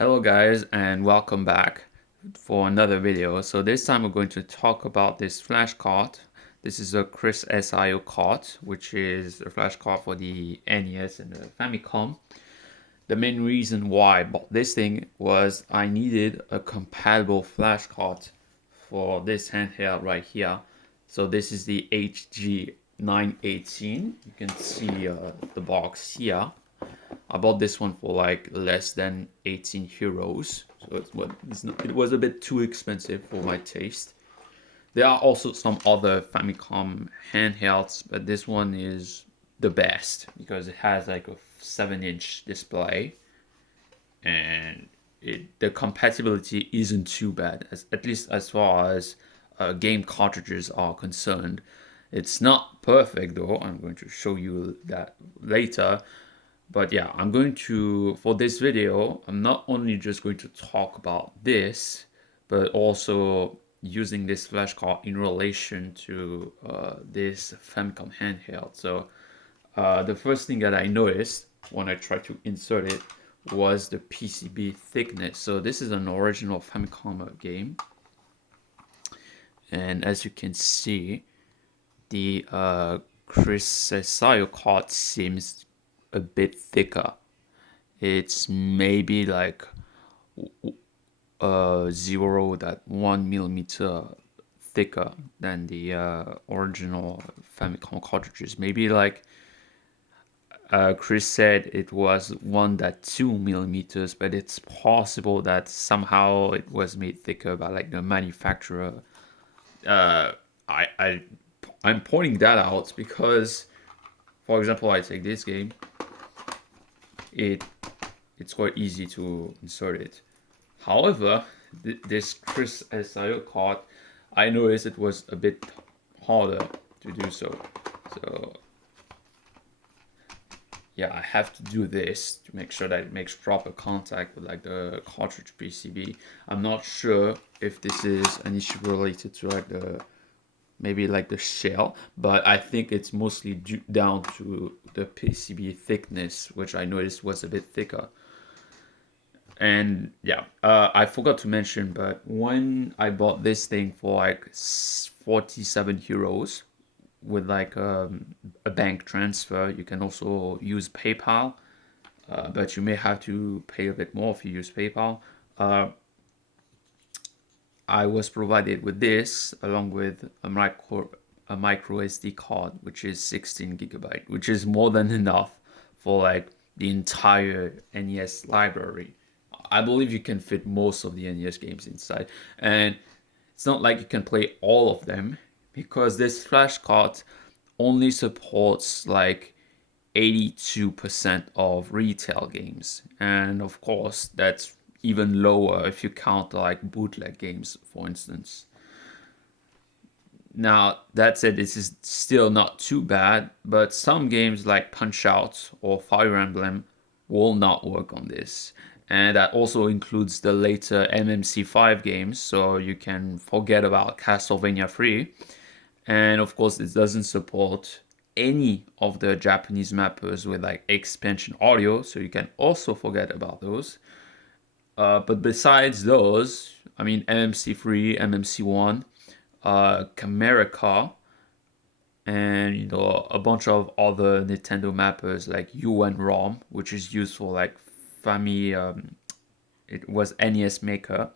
Hello guys and welcome back for another video. So this time we're going to talk about this flash card. This is a Krzysiocart card, which is a flash card for the NES and the Famicom. The main reason why I bought this thing was I needed a compatible flash card for this handheld right here. So this is the HG-918. You can see the box here. I bought this one for like less than 18 euros, so it was a bit too expensive for my taste. There are also some other Famicom handhelds, but this one is the best because it has like a 7-inch display, and the compatibility isn't too bad, at least as far as game cartridges are concerned. It's not perfect though. I'm going to show you that later. But yeah, for this video, I'm not only just going to talk about this, but also using this flash card in relation to this Famicom handheld. So the first thing that I noticed when I tried to insert it was the PCB thickness. So this is an original Famicom game. And as you can see, the Krzysiocart seems a bit thicker. It's maybe like 0.1 millimeter thicker than the original Famicom cartridges. Maybe like Chris said it was 1.2 millimeters, but it's possible that somehow it was made thicker by like the manufacturer. Uh, I, I I'm pointing that out because, for example, I take this game. It's quite easy to insert it. However, this Krzysiocart card, I noticed it was a bit harder to do so. So yeah, I have to do this to make sure that it makes proper contact with like the cartridge PCB. I'm not sure if this is an issue related to like maybe like the shell, but I think it's mostly down to the PCB thickness, which I noticed was a bit thicker. And yeah, I forgot to mention, but when I bought this thing for like 47 euros with like a bank transfer, you can also use PayPal, but you may have to pay a bit more if you use PayPal. I was provided with this along with a micro SD card, which is 16 gigabyte, which is more than enough for like the entire NES library. I believe you can fit most of the NES games inside, and it's not like you can play all of them because this flash card only supports like 82% of retail games, and of course that's even lower if you count like bootleg games, for instance. Now, that said, this is still not too bad, but some games like Punch Out or Fire Emblem will not work on this. And that also includes the later MMC5 games, so you can forget about Castlevania 3. And of course, it doesn't support any of the Japanese mappers with like expansion audio, so you can also forget about those. But besides those, I mean, MMC3, MMC1, Camerica, and a bunch of other Nintendo mappers like UN ROM, which is used for like it was NES Maker,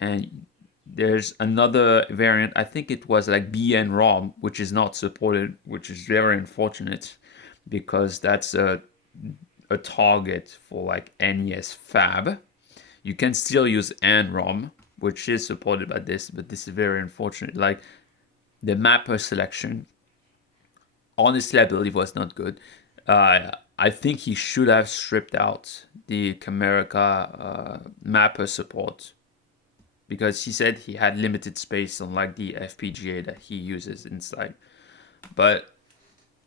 and there's another variant. I think it was like BN ROM, which is not supported, which is very unfortunate because that's a target for like NES Fab. You can still use NROM, which is supported by this, but this is very unfortunate. Like the mapper selection, honestly, I believe was not good. I think he should have stripped out the Camerica mapper support because he said he had limited space on like the FPGA that he uses inside. But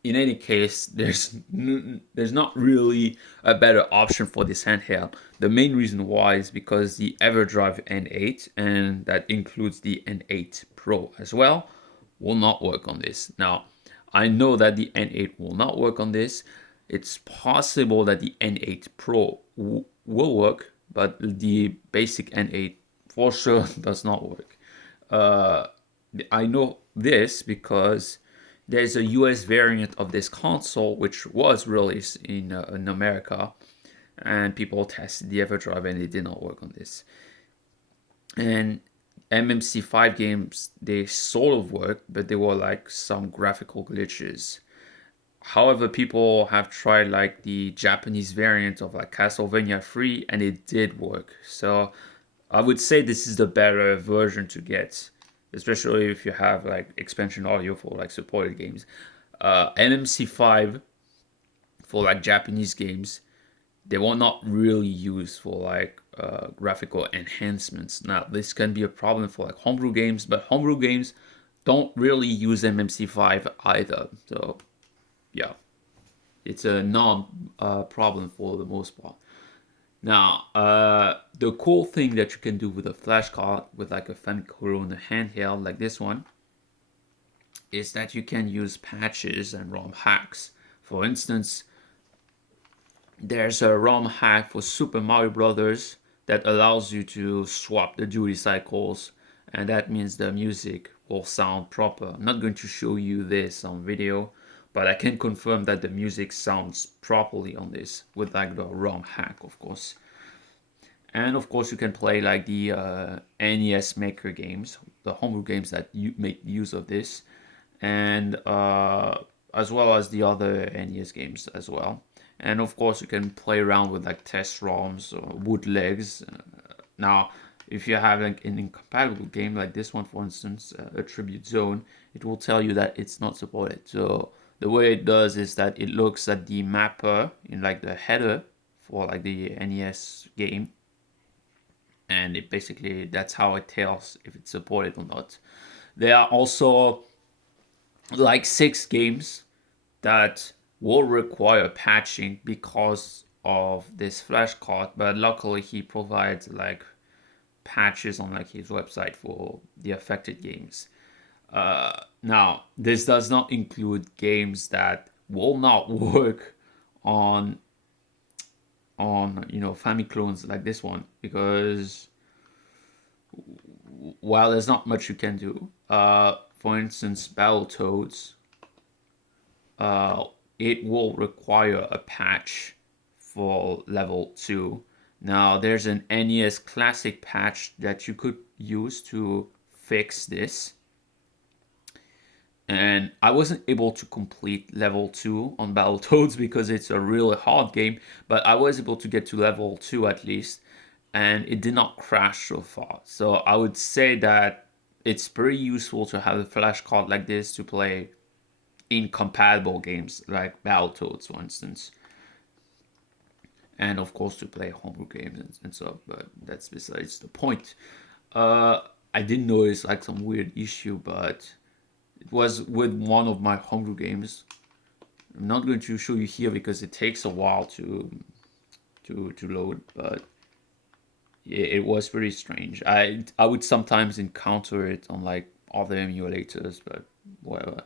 in any case, there's not really a better option for this handheld. The main reason why is because the EverDrive N8, and that includes the N8 Pro as well, will not work on this. Now, I know that the N8 will not work on this. It's possible that the N8 Pro will work, but the basic N8 for sure does not work. I know this because there's a US variant of this console which was released in America, and people tested the EverDrive and it did not work on this. And MMC5 games, they sort of worked, but they were like some graphical glitches. However, people have tried like the Japanese variant of like Castlevania 3 and it did work. So I would say this is the better version to get, especially if you have like expansion audio for like supported games. MMC5 for like Japanese games, they were not really used for like graphical enhancements. Now, this can be a problem for like homebrew games, but homebrew games don't really use MMC5 either. So, yeah, it's a non-problem for the most part. Now, the cool thing that you can do with a flashcart, with like a Famicom handheld like this one, is that you can use patches and ROM hacks. For instance, there's a ROM hack for Super Mario Brothers that allows you to swap the duty cycles, and that means the music will sound proper. I'm not going to show you this on video, but I can confirm that the music sounds properly on this with like the ROM hack, of course. And of course, you can play like the NES Maker games, the homebrew games that you make use of this, and as well as the other NES games as well. And of course, you can play around with like test ROMs or bootlegs. Now, if you have like an incompatible game like this one, for instance, a Tribute Zone, it will tell you that it's not supported. So the way it does is that it looks at the mapper in like the header for like the NES game, and it basically, that's how it tells if it's supported or not. There are also like 6 games that will require patching because of this flashcart, but luckily he provides like patches on like his website for the affected games. Now, this does not include games that will not work on Famiclones like this one, because while there's not much you can do, for instance, Battletoads, it will require a patch for level 2. Now, there's an NES Classic patch that you could use to fix this. And I wasn't able to complete level 2 on Battletoads because it's a really hard game, but I was able to get to level 2 at least, and it did not crash so far. So I would say that it's pretty useful to have a flashcard like this to play incompatible games like Battletoads, for instance, and of course to play homebrew games and so. But that's besides the point. I did notice like some weird issue, but it was with one of my homebrew games. I'm not going to show you here because it takes a while to load, but it was pretty strange. I would sometimes encounter it on like other emulators, but whatever.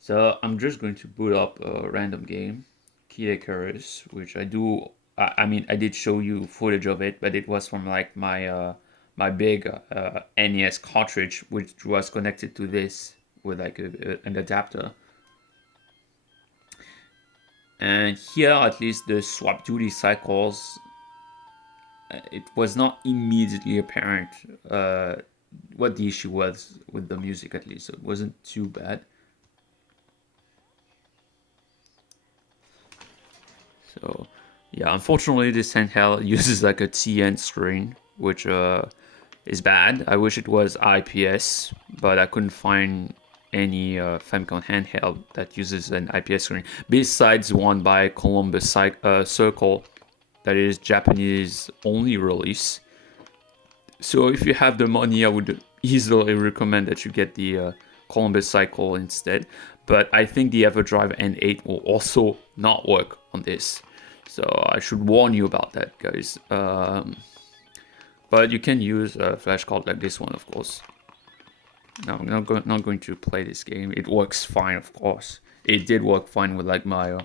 So I'm just going to boot up a random game, Kid Icarus, which I do. I mean, I did show you footage of it, but it was from like my my big NES cartridge, which was connected to this with like an adapter. And here, at least, the swap duty cycles, it was not immediately apparent what the issue was with the music, at least. So it wasn't too bad. So, yeah, unfortunately, this handheld uses like a TN screen, which is bad. I wish it was IPS, but I couldn't find any Famicom handheld that uses an IPS screen besides one by Columbus Circle that is Japanese only release. So if you have the money, I would easily recommend that you get the Columbus Cycle instead. But I think the EverDrive N8 will also not work on this. So I should warn you about that, guys. But you can use a flashcard like this one, of course. No, I'm not going to play this game. It works fine, of course. It did work fine with like my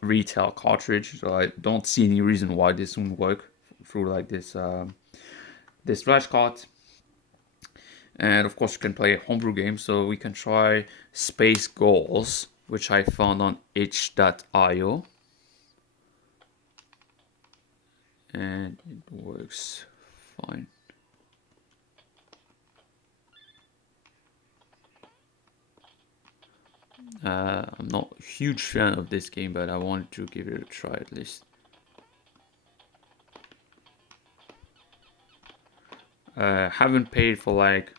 retail cartridge, so I don't see any reason why this wouldn't work through like this flashcart. And of course, you can play homebrew games. So we can try Space Goals, which I found on itch.io. And it works fine. I'm not a huge fan of this game, but I wanted to give it a try at least. Haven't paid for like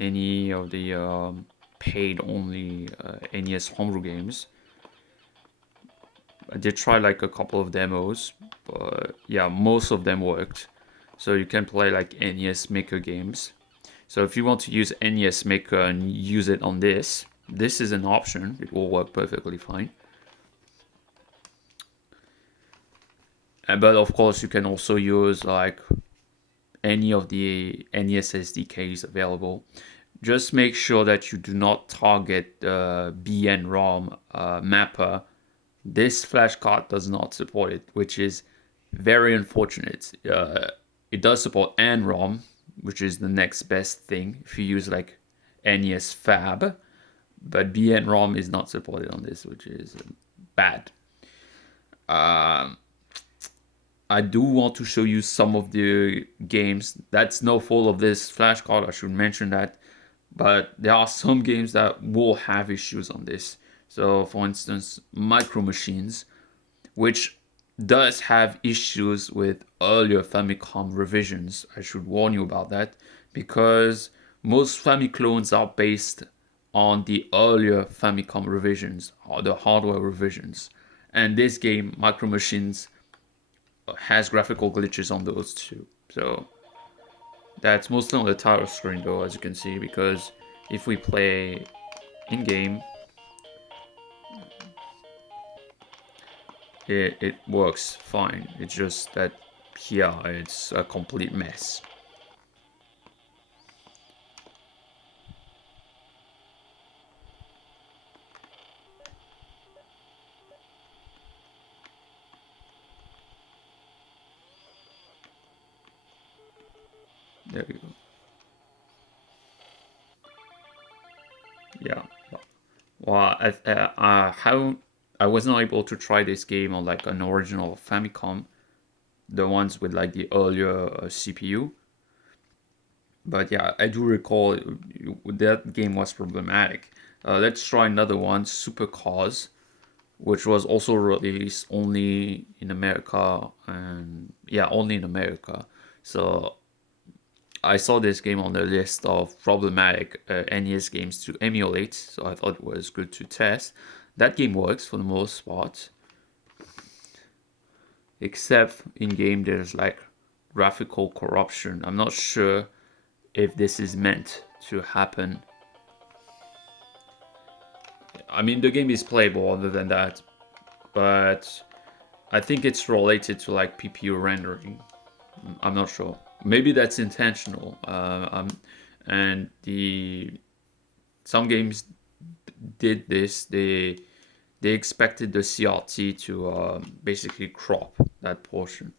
any of the paid only NES homebrew games. I did try like a couple of demos, but yeah, most of them worked. So you can play like NES Maker games. So if you want to use NES Maker and use it on this is an option. It will work perfectly fine. But of course, you can also use like any of the NES SDKs available. Just make sure that you do not target the BN ROM mapper. This flashcard does not support it, which is very unfortunate. It does support NROM, which is the next best thing if you use like NES Fab, but BN-ROM is not supported on this, which is bad. I do want to show you some of the games. That's no fault of this flashcard, I should mention that. But there are some games that will have issues on this. So for instance, Micro Machines, which does have issues with earlier Famicom revisions. I should warn you about that, because most Famiclones are based on the earlier Famicom revisions, or the hardware revisions. And this game, Micro Machines, has graphical glitches on those too. So that's mostly on the title screen though, as you can see, because if we play in-game, it works fine. It's just that here it's a complete mess. There we go. Yeah. Well, I was not able to try this game on like an original Famicom, the ones with like the earlier CPU. But yeah, I do recall that game was problematic. Let's try another one, Super Cars, which was also released only in America, and yeah, only in America. So I saw this game on the list of problematic NES games to emulate, so I thought it was good to test. That game works for the most part, except in game there's like graphical corruption. I'm not sure if this is meant to happen. I mean, the game is playable other than that, but I think it's related to like PPU rendering. I'm not sure. Maybe that's intentional. And some games did this. They expected the CRT to basically crop that portion.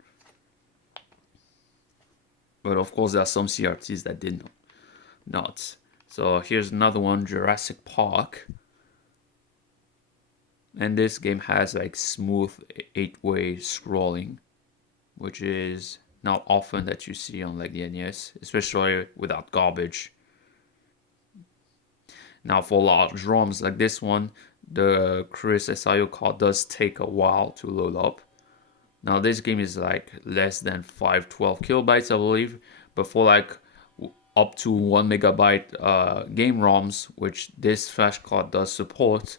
But of course, there are some CRTs that did not. So here's another one, Jurassic Park. And this game has like smooth 8-way scrolling, which is not often that you see on like the NES, especially without garbage. Now for large ROMs like this one, the Krzysiocart card does take a while to load up. Now this game is like less than 512 kilobytes, I believe, but for like up to 1 megabyte game ROMs, which this flash card does support,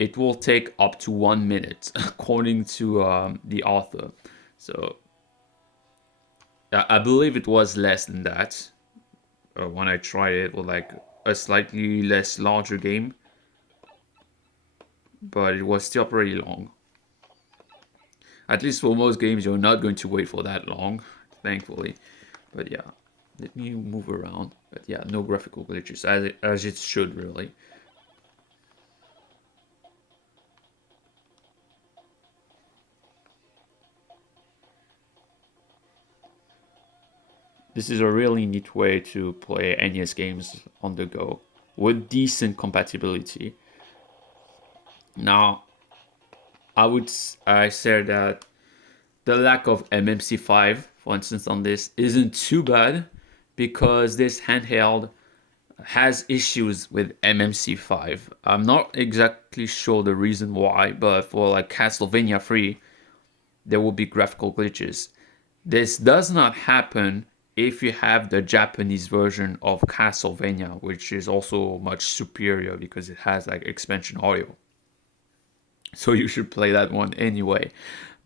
it will take up to 1 minute, according to the author. So I believe it was less than that when I tried it with like a slightly less larger game, but it was still pretty long. At least for most games, you're not going to wait for that long, thankfully. But yeah, let me move around. But yeah, no graphical glitches, as it should really. this is a really neat way to play NES games on the go with decent compatibility. Now, I say that the lack of MMC5, for instance, on this isn't too bad because this handheld has issues with MMC5. I'm not exactly sure the reason why, but for like Castlevania 3, there will be graphical glitches. This does not happen if you have the Japanese version of Castlevania, which is also much superior because it has like expansion audio. So you should play that one anyway.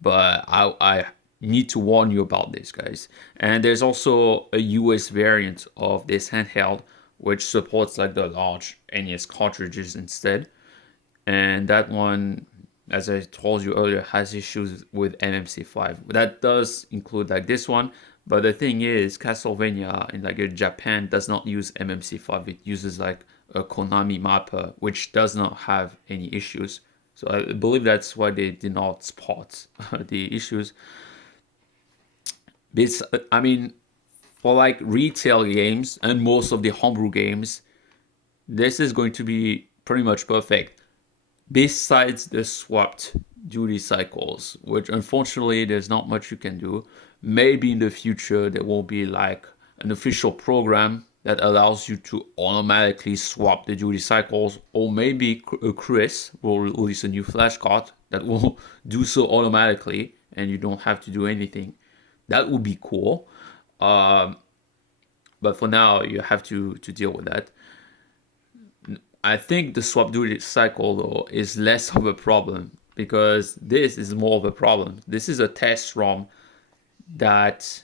But I need to warn you about this, guys. And there's also a US variant of this handheld which supports like the large NES cartridges instead. And that one, as I told you earlier, has issues with MMC5. That does include like this one, but the thing is, Castlevania in like Japan does not use MMC5. It uses like a Konami mapper, which does not have any issues. So I believe that's why they did not spot the issues. This, I mean, for like retail games and most of the homebrew games, this is going to be pretty much perfect. Besides the swapped duty cycles, which unfortunately there's not much you can do. Maybe in the future there will be like an official program that allows you to automatically swap the duty cycles, or maybe Chris will release a new flashcart that will do so automatically and you don't have to do anything. That would be cool. Um, but for now, you have to deal with that. I think the swap duty cycle though is less of a problem because this is more of a problem. This is a test ROM that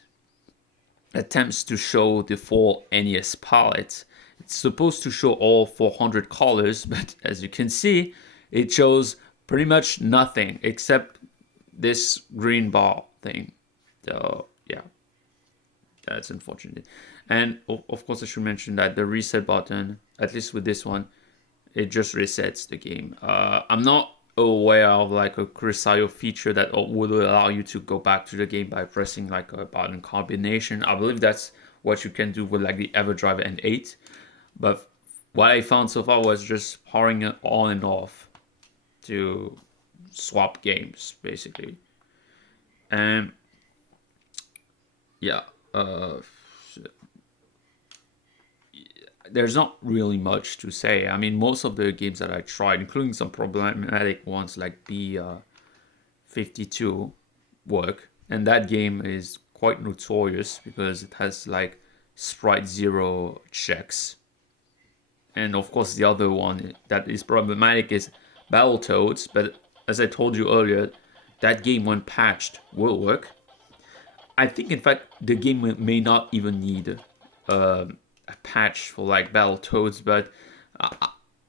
attempts to show the full NES palette. It's supposed to show all 400 colors, but as you can see, it shows pretty much nothing except this green bar thing. So yeah, that's unfortunate. And of course, I should mention that the reset button, at least with this one, it just resets the game. I'm not aware of like a Crusaio feature that would allow you to go back to the game by pressing like a button combination. I believe that's what you can do with like the EverDrive N8. But what I found so far was just powering it on and off to swap games, basically. And yeah, there's not really much to say. I mean, most of the games that I tried, including some problematic ones like B52, work. And that game is quite notorious because it has like sprite zero checks. And of course, the other one that is problematic is Battletoads. But as I told you earlier, that game, when patched, will work. I think, in fact, the game may not even need a patch for like Battletoads, but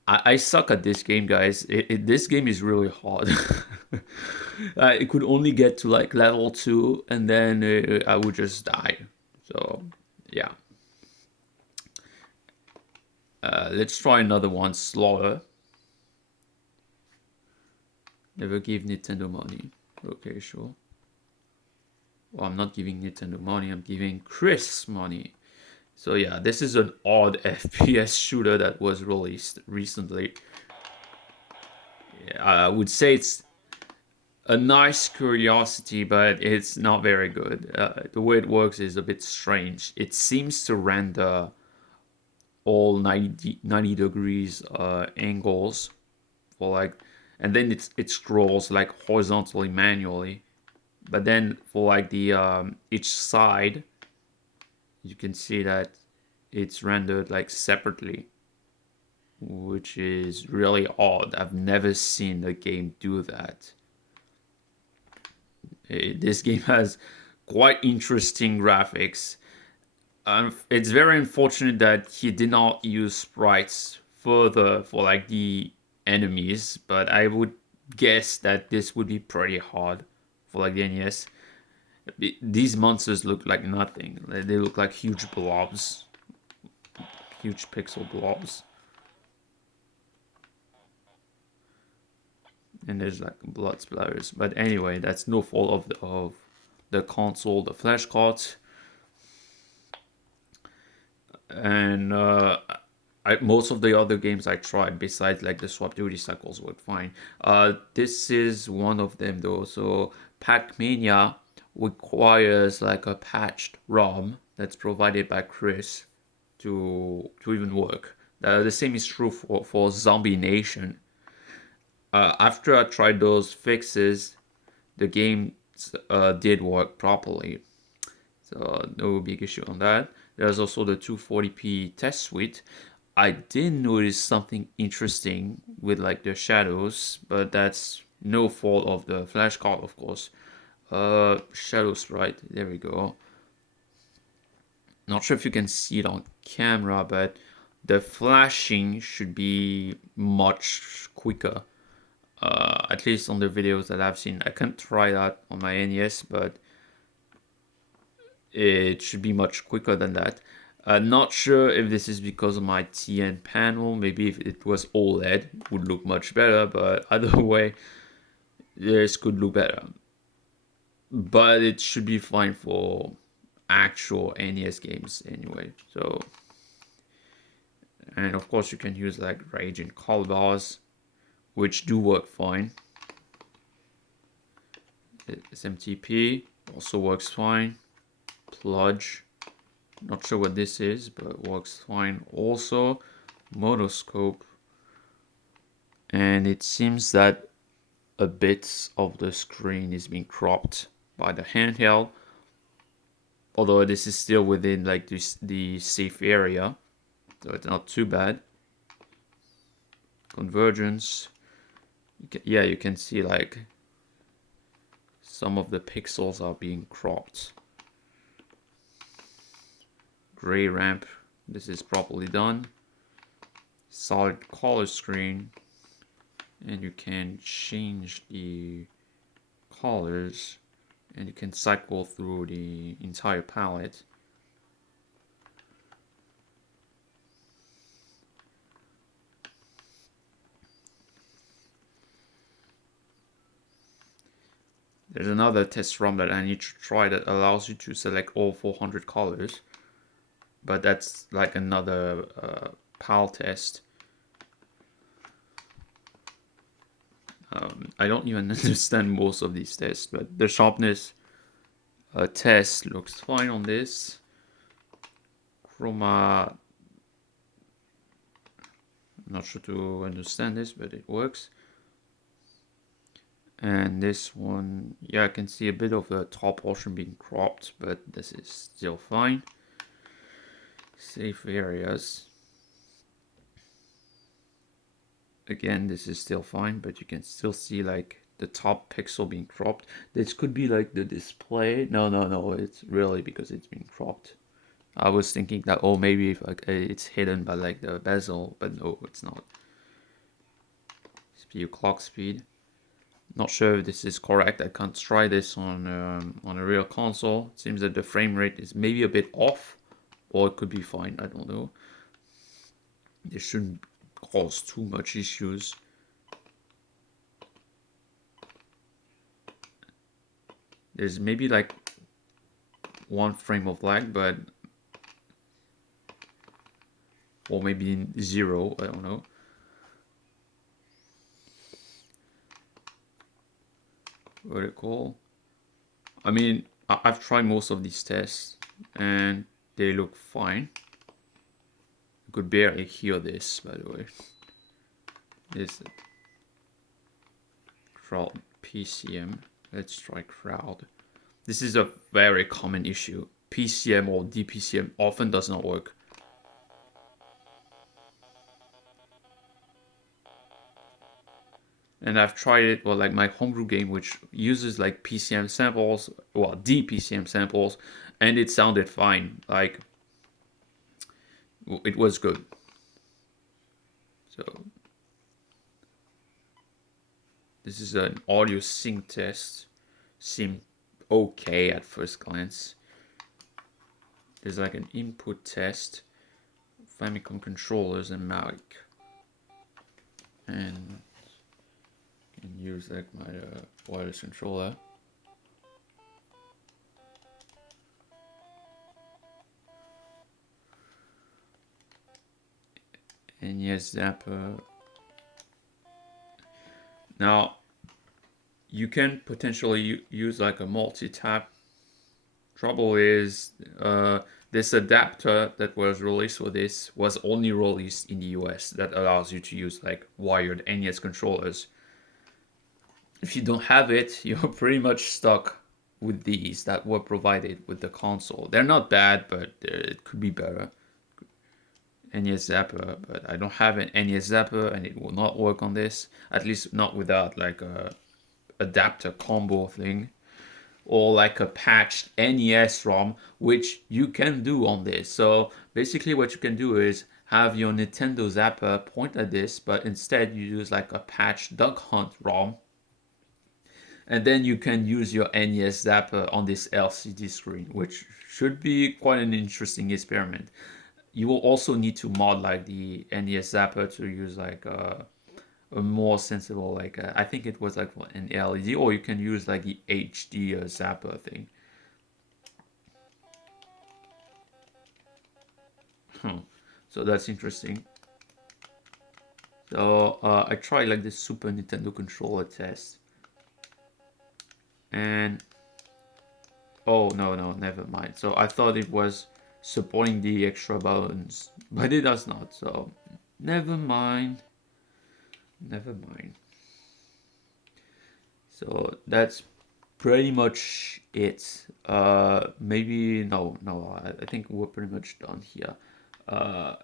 I suck at this game, guys. This game is really hard. It could only get to like level 2, and then I would just die. So, yeah. Let's try another one, Slaughter. Never give Nintendo money. Okay, sure. Well, I'm not giving Nintendo money, I'm giving Chris money. So yeah, this is an odd FPS shooter that was released recently. Yeah, I would say it's a nice curiosity, but it's not very good. The way it works is a bit strange. It seems to render all 90 degrees angles for like, and then it scrolls like horizontally manually. But then for like the each side, you can see that it's rendered like separately, which is really odd. I've never seen a game do that. This game has quite interesting graphics. It's very unfortunate that he did not use sprites further for like the enemies, but I would guess that this would be pretty hard for like the NES. These monsters look like nothing. They look like huge blobs, huge pixel blobs. And there's like blood splatters. But anyway, that's no fault of the console, the flash cards. and most of the other games I tried besides like the swap duty cycles worked fine. This is one of them though. So Pac-Mania requires like a patched ROM that's provided by Chris to even work. The same is true for Zombie Nation. After I tried those fixes, the game did work properly. So no big issue on that. There's also the 240p test suite. I did notice something interesting with like the shadows, but that's no fault of the flashcart, of course. Shadow sprite, there we go. Not sure if you can see it on camera, but the flashing should be much quicker. At least on the videos that I've seen. I can't try that on my NES, but it should be much quicker than that. Not sure if this is because of my TN panel. Maybe if it was OLED, it would look much better, but either way, this could look better. But it should be fine for actual NES games anyway. So, and of course you can use like Raging color bars, which do work fine. SMTP also works fine. Pludge, not sure what this is, but works fine also. Motoscope, and it seems that a bit of the screen is being cropped by the handheld, although this is still within like the safe area, so it's not too bad. Convergence, yeah, you can see like some of the pixels are being cropped. Gray ramp, this is properly done. Solid color screen, and you can change the colors, and you can cycle through the entire palette. There's another test ROM that I need to try that allows you to select all 400 colors, but that's like another PAL test. I don't even understand most of these tests, but the sharpness test looks fine on this. Chroma, I'm not sure to understand this, but it works. And this one, yeah, I can see a bit of the top portion being cropped, but this is still fine. Safe areas. Again, this is still fine, but you can still see like the top pixel being cropped. This could be like the display. No, it's really because it's being cropped. I was thinking that, oh, maybe if like it's hidden by like the bezel, but no, it's not. CPU clock speed. Not sure if this is correct. I can't try this on a real console. It seems that the frame rate is maybe a bit off, or it could be fine. I don't know. This shouldn't cause too much issues. There's maybe like one frame of lag, but or maybe 0. I don't know. Vertical. I mean, I've tried most of these tests and they look fine. You could barely hear this, by the way. This crowd PCM. Let's try crowd. This is a very common issue. PCM or DPCM often does not work. And I've tried it, well, like my homebrew game, which uses like PCM samples, well, DPCM samples, and it sounded fine. Like, it was good. So, this is an audio sync test. Seemed okay at first glance. There's like an input test, Famicom controllers and mic. And can use like my wireless controller. NES Zapper. Now, you can potentially use like a multi-tap. Trouble is, this adapter that was released for this was only released in the US that allows you to use like wired NES controllers. If you don't have it, you're pretty much stuck with these that were provided with the console. They're not bad, but it could be better. NES Zapper, but I don't have an NES Zapper and it will not work on this, at least not without like a adapter combo thing, or like a patched NES ROM, which you can do on this. So basically what you can do is have your Nintendo Zapper point at this, but instead you use like a patched Duck Hunt ROM, and then you can use your NES Zapper on this LCD screen, which should be quite an interesting experiment. You will also need to mod like the NES Zapper to use like a more sensible, like I think it was like an LED, or you can use like the HD Zapper thing. So that's interesting. So I tried like this Super Nintendo controller test, and oh no, never mind. So I thought it was supporting the extra buttons, but it does not. So never mind. Never mind. So that's pretty much it. Maybe no. I think we're pretty much done here. Uh,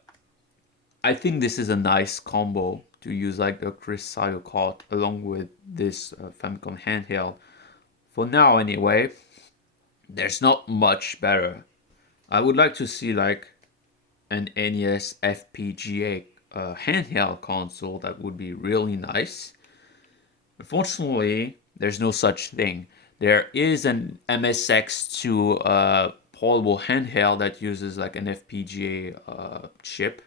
I think this is a nice combo to use like the Krzysiocart along with this Famicom handheld. For now, anyway, there's not much better. I would like to see like an NES FPGA handheld console. That would be really nice. Unfortunately, there's no such thing. There is an MSX2 portable handheld that uses like an FPGA chip,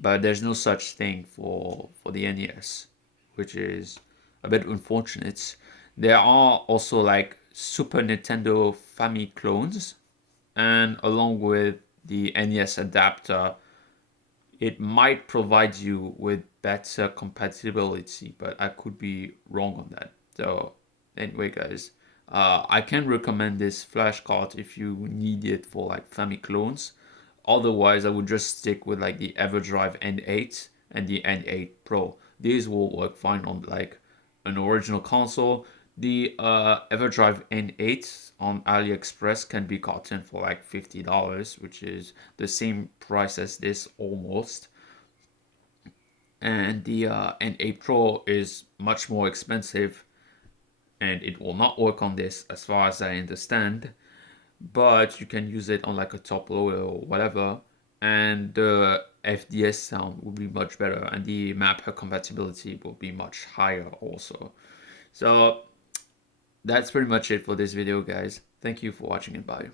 but there's no such thing for the NES, which is a bit unfortunate. There are also like Super Nintendo Famicom clones, and along with the NES adapter, it might provide you with better compatibility, but I could be wrong on that. So anyway, guys, I can recommend this flashcart if you need it for like Famicom clones. Otherwise, I would just stick with like the EverDrive N8 and the N8 Pro. These will work fine on like an original console. The EverDrive N8 on AliExpress can be gotten for like $50, which is the same price as this almost. And the N8 Pro is much more expensive, and it will not work on this as far as I understand. But you can use it on like a top loader or whatever, and the FDS sound will be much better, and the map compatibility will be much higher also. So that's pretty much it for this video, guys. Thank you for watching, and bye.